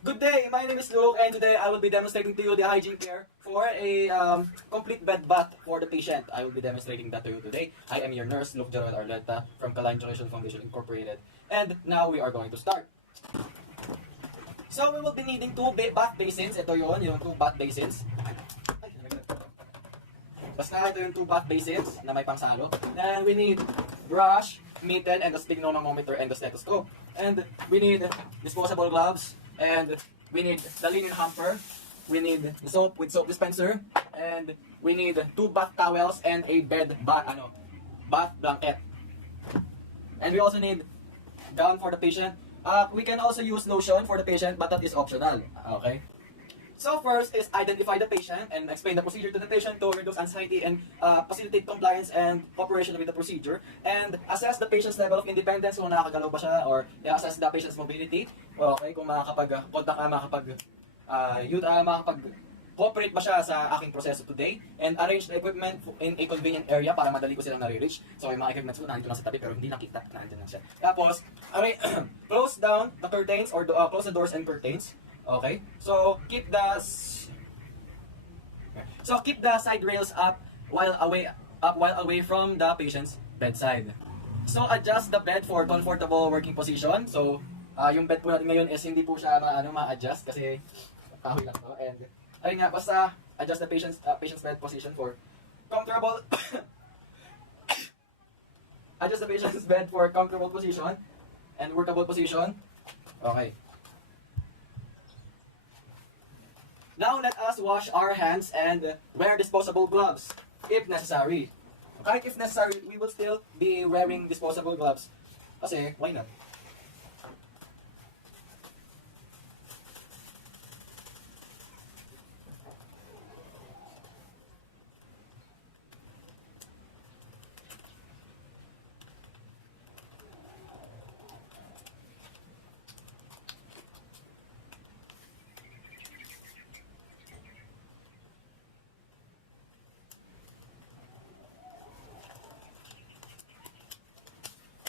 Good day, my name is Luke, and today I will be demonstrating to you the hygiene care for a complete bed bath for the patient. I will be demonstrating that to you today. I am your nurse, Luke Joel ARLETA from Kaline Education Foundation Incorporated. And now we are going to start. So we will be needing two bath basins. Ito yun, yung two bath basins. Basta ito yung two bath basins na may pangsalo. Then we need brush, mitten, and the sphygmomanometer and the stethoscope. And we need disposable gloves. And we need the linen hamper, we need the soap with soap dispenser, and we need two bath towels and a bath blanket. And we also need gown for the patient. We can also use lotion for the patient, but that is optional. Okay. So first is identify the patient and explain the procedure to the patient to reduce anxiety and facilitate compliance and cooperation with the procedure. And assess the patient's level of independence, kung nakakagalaw ba siya, or assess the patient's mobility. Okay, kung makakapag-cooperate ba siya sa aking proseso today. And arrange the equipment in a convenient area para madali ko silang nare-reach. So yung mga equipments ko nandito lang sa tabi pero hindi nakita, nandito lang siya. Tapos, close down the curtains or close the doors and curtains. Okay, so keep the side rails up while away from the patient's bedside. So adjust the bed for comfortable working position. So yung bed po natin ngayon is hindi po siya ma-adjust kasi kahoy lang to. And ayun nga, basta adjust the patient's bed position for comfortable adjust the patient's bed for comfortable position and workable position. Okay. Now let us wash our hands and wear disposable gloves if necessary. Kahit if necessary, we will still be wearing disposable gloves. Kasi, why not?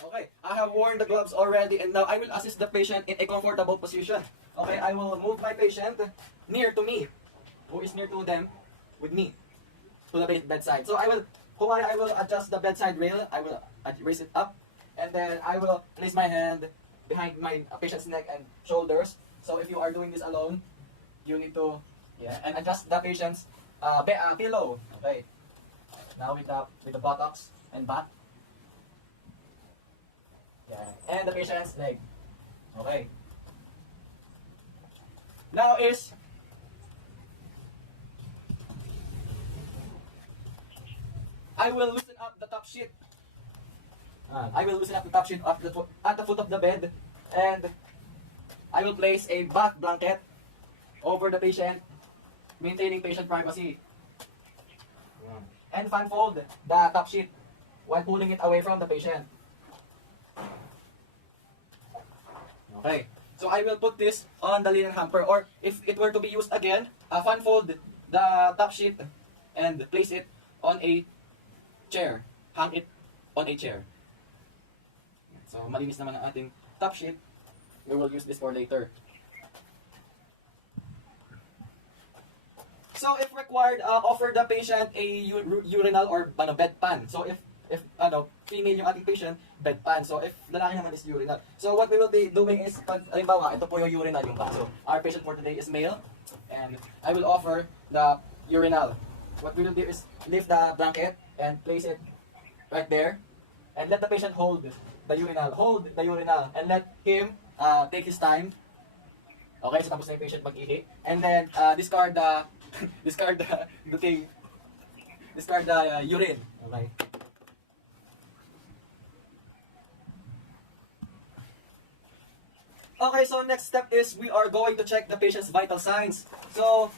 Okay, I have worn the gloves already and now I will assist the patient in a comfortable position. Okay, I will move my patient near to me, who is near to them, with me, to the bedside. So I will adjust the bedside rail, I will raise it up, and then I will place my hand behind my patient's neck and shoulders. So if you are doing this alone, you need to, and adjust the patient's pillow. Okay, now with the buttocks and back. And the patient's leg. Okay. Now is I will loosen up the top sheet. I will loosen up the top sheet at the foot of the bed, and I will place a bath blanket over the patient, maintaining patient privacy. And fan fold the top sheet while pulling it away from the patient. Okay, so I will put this on the linen hamper, or if it were to be used again, fan fold the top sheet and place it on a chair. Hang it on a chair. So malinis naman ang ating top sheet. We will use this for later. So if required, offer the patient a urinal or bedpan. So if female yung ating patient, bedpan. So if lalaki naman is urinal. So what we will be doing is, halimbawa, ito po yung urinal yung baso. Our patient for today is male, and I will offer the urinal. What we will do is lift the blanket and place it right there, and let the patient hold the urinal. Hold the urinal, and let him take his time. Okay, so tapos na yung patient mag-ihi. And then discard the urine. Okay. Okay, so next step is we are going to check the patient's vital signs. So,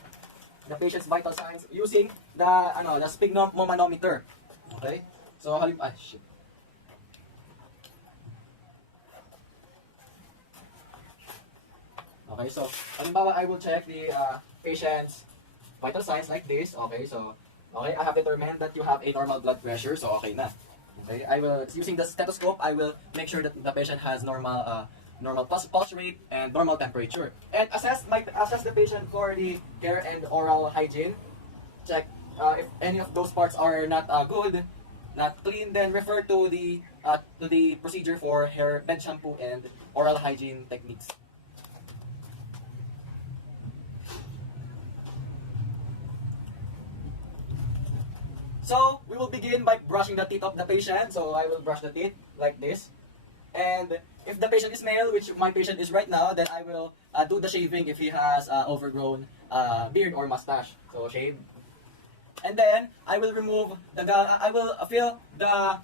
the patient's vital signs using the sphygmomanometer. Okay? So, shit. Okay, so, halimbawa, I will check the patient's vital signs like this. Okay, so, I have determined that you have a normal blood pressure, so okay na. Okay, using the stethoscope, I will make sure that the patient has normal normal pulse rate, and normal temperature. And assess the patient for the hair and oral hygiene. Check if any of those parts are not good, not clean, then refer to the procedure for hair, bed shampoo, and oral hygiene techniques. So we will begin by brushing the teeth of the patient. So I will brush the teeth like this. And if the patient is male, which my patient is right now, then I will do the shaving if he has overgrown beard or mustache. So shave. And then I will remove I will fill the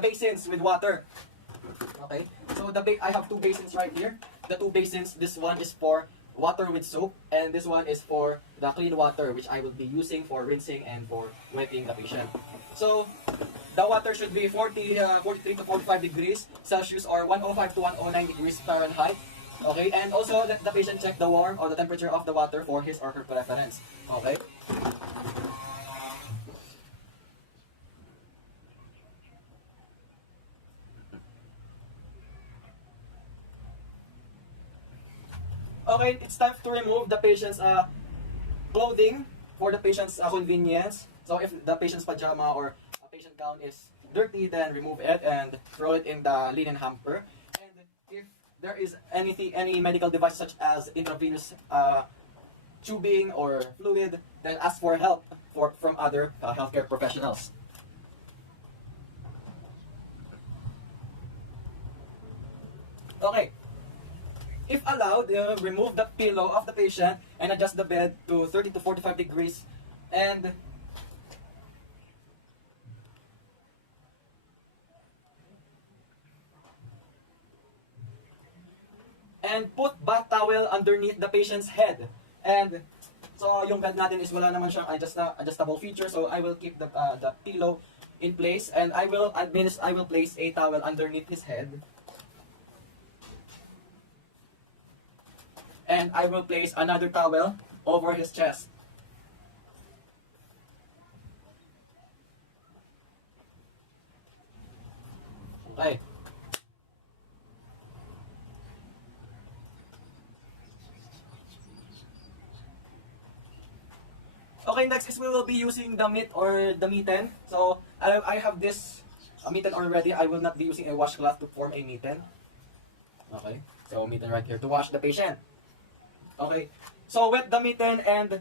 basins with water. Okay. So I have two basins right here. The two basins. This one is for water with soap, and this one is for the clean water, which I will be using for rinsing and for wetting the patient. So the water should be 43 to 45 degrees Celsius or 105 to 109 degrees Fahrenheit. Okay, and also let the patient check the warm or the temperature of the water for his or her preference. Okay. Okay, it's time to remove the patient's clothing for the patient's convenience. So if the patient's pajama or patient gown is dirty, then remove it and throw it in the linen hamper. And if there is any medical device such as intravenous tubing or fluid, then ask for help from other healthcare professionals. Okay. If allowed, remove the pillow of the patient and adjust the bed to 30 to 45 degrees and put bath towel underneath the patient's head. And so yung bed natin is wala naman siyang adjustable feature, so I will keep the pillow in place and I will place a towel underneath his head. And I will place another towel over his chest. Okay. Okay, next is we will be using the mitt or the mitten. So I have this mitten already. I will not be using a washcloth to form a mitten. Okay, so mitten right here to wash the patient. Okay, so wet the mitten and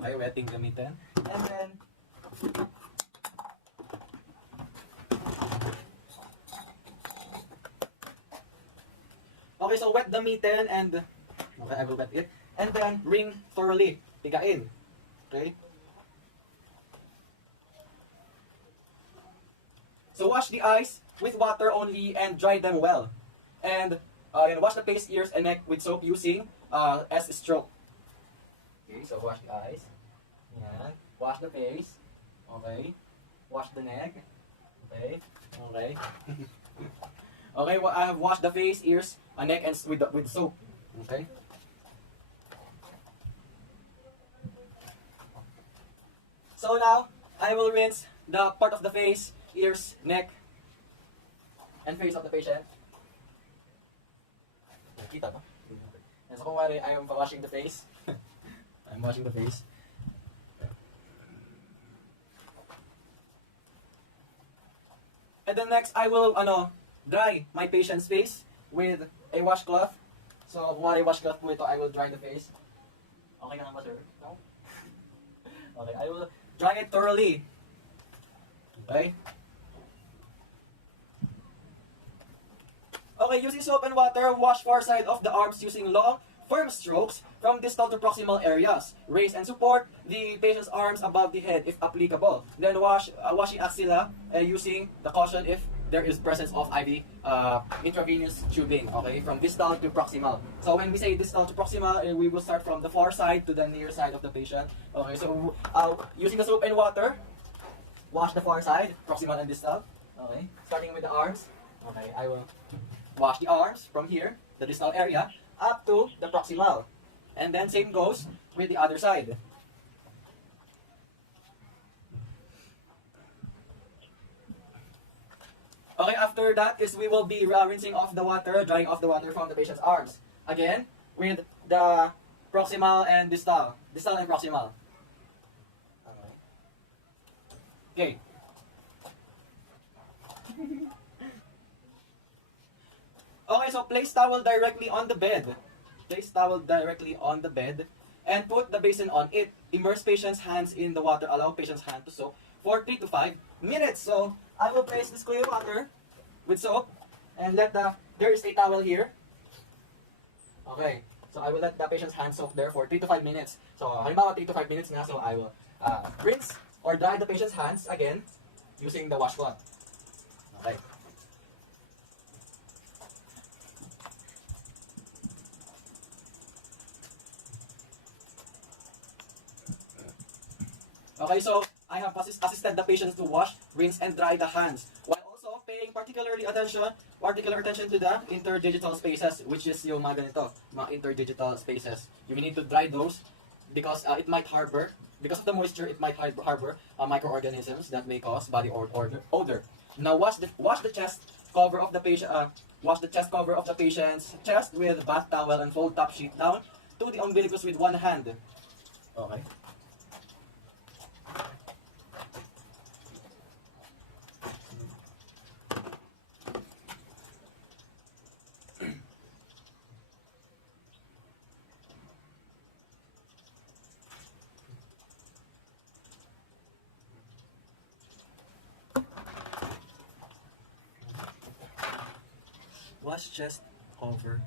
wetting the mitten and then so wet the mitten and I will wet it and then wring thoroughly. Pigain. Okay. So wash the eyes with water only and dry them well. And wash the face, ears, and neck with soap using S-stroke. Okay, so wash the eyes. Yan. Wash the face. Okay. Wash the neck. Okay. Okay. Okay, well, I have washed the face, ears, and neck, and with soap. Okay. So now I will rinse the part of the face, ears, neck, and face of the patient. Nakita ba? And so kung wari, I am washing the face. I'm washing the face. And then next, I will dry my patient's face with a washcloth. So kung wari washcloth po ito, I will dry the face. Okay ka na ba, sir? No? Okay, I will dry it thoroughly. Okay? Okay, using soap and water, wash far side of the arms using long, firm strokes from distal to proximal areas. Raise and support the patient's arms above the head if applicable. Then washing axilla using the caution if there is presence of IV intravenous tubing, okay, from distal to proximal. So when we say distal to proximal, we will start from the far side to the near side of the patient. Okay, so using the soap and water, wash the far side, proximal and distal. Okay, starting with the arms. Okay, I will wash the arms from here, the distal area, up to the proximal. And then same goes with the other side. after that is we will be rinsing off the water, drying off the water from the patient's arms. Again, with the proximal and distal. Distal and proximal. Okay. Okay, so place towel directly on the bed. Place towel directly on the bed and put the basin on it. Immerse patient's hands in the water. Allow patient's hand to soak for 3 to 5 minutes. So I will place this clear water with soap and there is a towel here. Okay, so I will let the patient's hand soak there for 3 to 5 minutes. So halimbawa 3 to 5 minutes na, so I will rinse or dry the patient's hands again using the washcloth. Okay. Okay, so I have assisted the patients to wash, rinse, and dry the hands, while also paying particular attention to the interdigital spaces, which is yung mga ganito, mga interdigital spaces. You need to dry those because it might harbor, because of the moisture, it might harbor microorganisms that may cause body odor. Now wash the chest cover of the patient. Wash the chest cover of the patient's chest with a bath towel and fold top sheet down to the umbilicus with one hand. Okay. Wash chest cover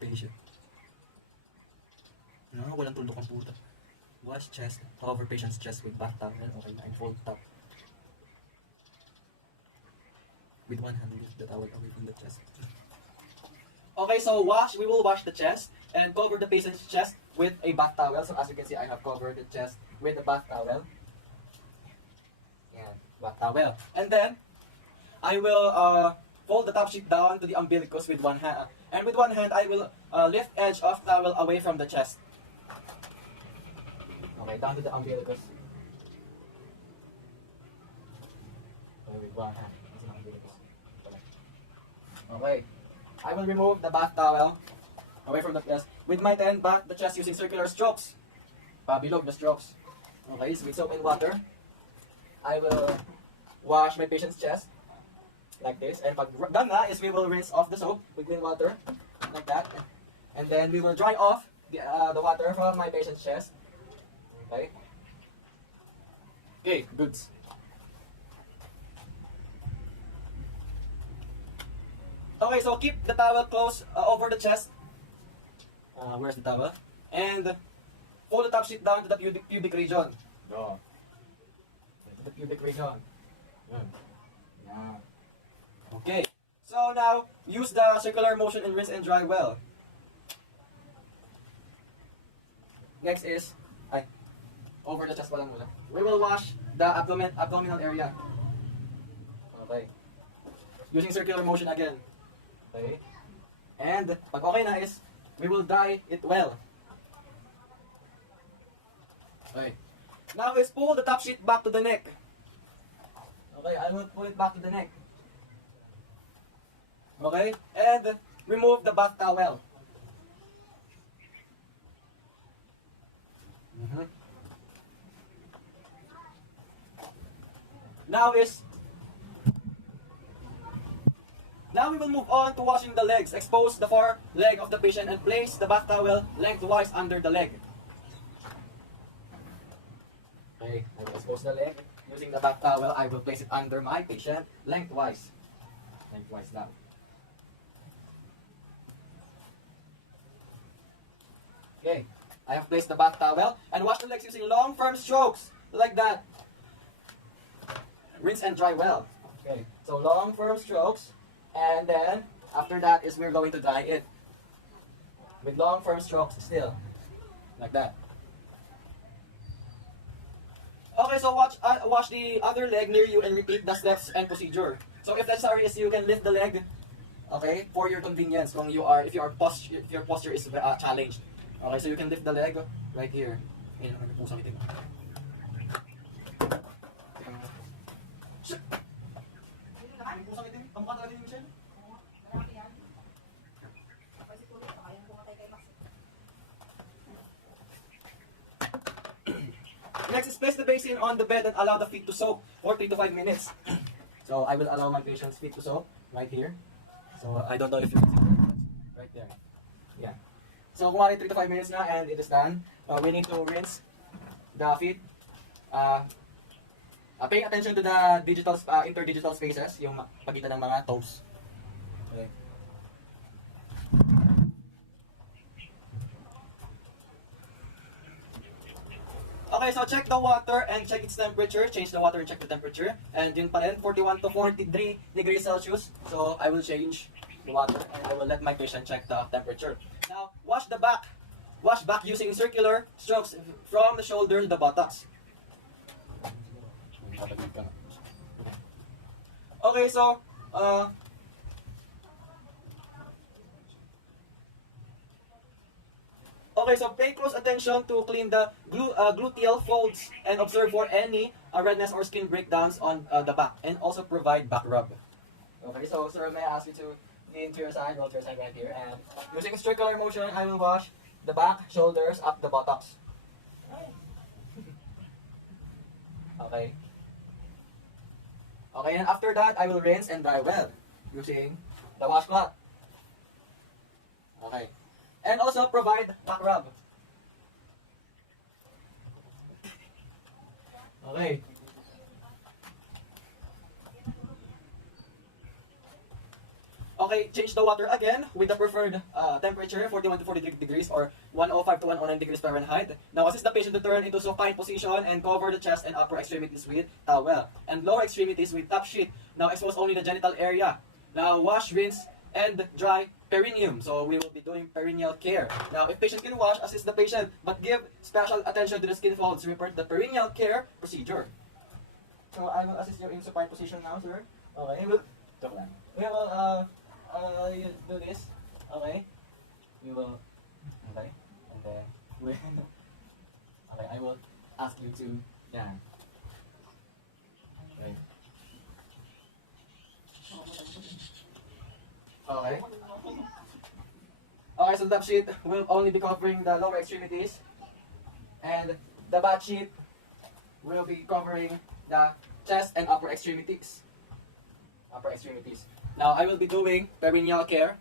patient. No, walang tuldok ang puta. Wash chest cover patient's chest with bath towel. Okay, and fold top. With one hand, lift the towel away from the chest. Okay, so we will wash the chest and cover the patient's chest with a bath towel. So as you can see, I have covered the chest with a bath towel. Yeah, bath towel. And then I will fold the top sheet down to the umbilicus with one hand. And with one hand, I will lift edge of towel away from the chest. Okay, down to the umbilicus. Okay, with one hand. Okay, I will remove the bath towel away from the chest. With my hand, bath the chest using circular strokes. Pabilog the strokes. Okay, so with soap and water, I will wash my patient's chest. Like this, and pag done na is we will rinse off the soap with clean water, like that, and then we will dry off the water from my patient's chest. Okay. Okay, goods. Okay, so keep the towel close over the chest. Where's the towel? And fold the top sheet down to the pubic region. To the pubic region. Yeah. Okay, so now use the circular motion and rinse and dry well. Next is over the chest pa lang muna. We will wash the abdominal area. Okay. Using circular motion again. Okay. And pag okay na is we will dry it well. Okay. Now is pull the top sheet back to the neck. Okay, I will pull it back to the neck. Okay, and remove the bath towel. Now we will move on to washing the legs. Expose the far leg of the patient and place the bath towel lengthwise under the leg. Okay, I will expose the leg. Using the bath towel, I will place it under my patient lengthwise. Lengthwise down. Okay, I have placed the bath towel and wash the legs using long, firm strokes, like that. Rinse and dry well. Okay, so long, firm strokes, and then after that is we're going to dry it with long, firm strokes still, like that. Okay, so wash the other leg near you and repeat the steps and procedure. So if necessary, is you can lift the leg, okay, for your convenience. If your posture is challenged. Okay, so you can lift the leg right here. Ayan, pusang itim. next is place the basin on the bed and allow the feet to soak for 3 to 5 minutes. So I will allow my patient's feet to soak right here. So I don't know if you can see it, right there. Yeah. So kung 3 to 5 minutes na and it is done, we need to rinse the feet. Paying attention to the digital interdigital spaces, yung pagitan ng mga toes. Okay. Okay, so check the water and check its temperature. Change the water and check the temperature. And yun pa rin, 41 to 43 degrees Celsius. So I will change the water and I will let my patient check the temperature. Now, wash the back. Wash back using circular strokes from the shoulder to the buttocks. Okay, so pay close attention to clean the gluteal folds and observe for any redness or skin breakdowns on the back, and also provide back rub. Okay, so sir, may I ask you to lean to your side, roll to your side right here, and using a circular motion, I will wash the back, shoulders, up the buttocks. Okay. Okay, and after that, I will rinse and dry well using the washcloth. Okay. And also provide back rub. Okay. Okay, change the water again with the preferred temperature, 41 to 43 degrees or 105 to 109 degrees Fahrenheit. Now assist the patient to turn into supine position and cover the chest and upper extremities with towel and lower extremities with top sheet. Now expose only the genital area. Now wash, rinse, and dry perineum. So we will be doing perineal care. Now if patient can wash, assist the patient, but give special attention to the skin folds. Report the perineal care procedure. So I will assist you in supine position now, sir. Okay, we will you do this, okay? We will, okay, and then we, okay, I will ask you to, yeah, okay. Okay. Okay, so the top sheet will only be covering the lower extremities, and the back sheet will be covering the chest and upper extremities. Upper extremities. Now I will be doing perineal care.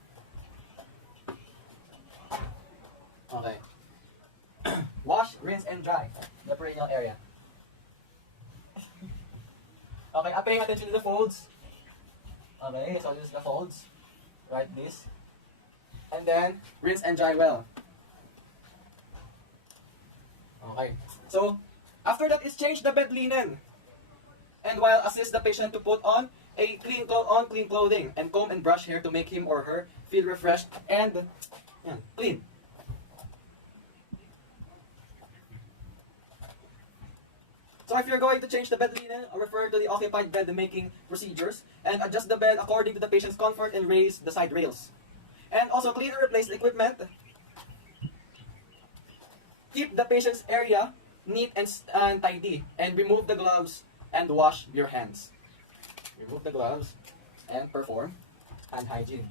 Okay. Wash, rinse, and dry the perineal area. Okay, paying attention to the folds. Okay, so this is the folds. Right, this. And then rinse and dry well. Okay. So after that is change the bed linen. And while assist the patient to put on a clean clothing and comb and brush hair to make him or her feel refreshed and clean. So if you're going to change the bed linen, refer to the occupied bed making procedures and adjust the bed according to the patient's comfort and raise the side rails. And also clean and replace the equipment. Keep the patient's area neat and tidy, and remove the gloves and wash your hands. Remove the gloves and perform hand hygiene.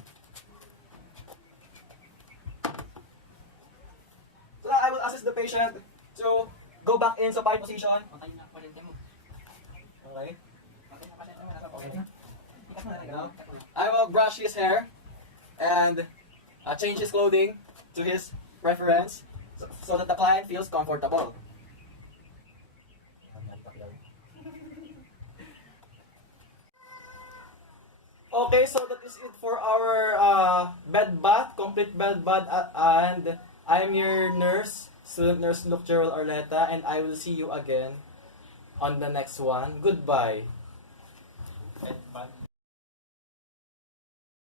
So now I will assist the patient to go back in supine position. Okay. Now, I will brush his hair and change his clothing to his preference so that the client feels comfortable. Okay, so that is it for our bed bath, complete bed bath, and I'm your nurse, student nurse Luctural Arleta, and I will see you again on the next one. Goodbye. Bed bath.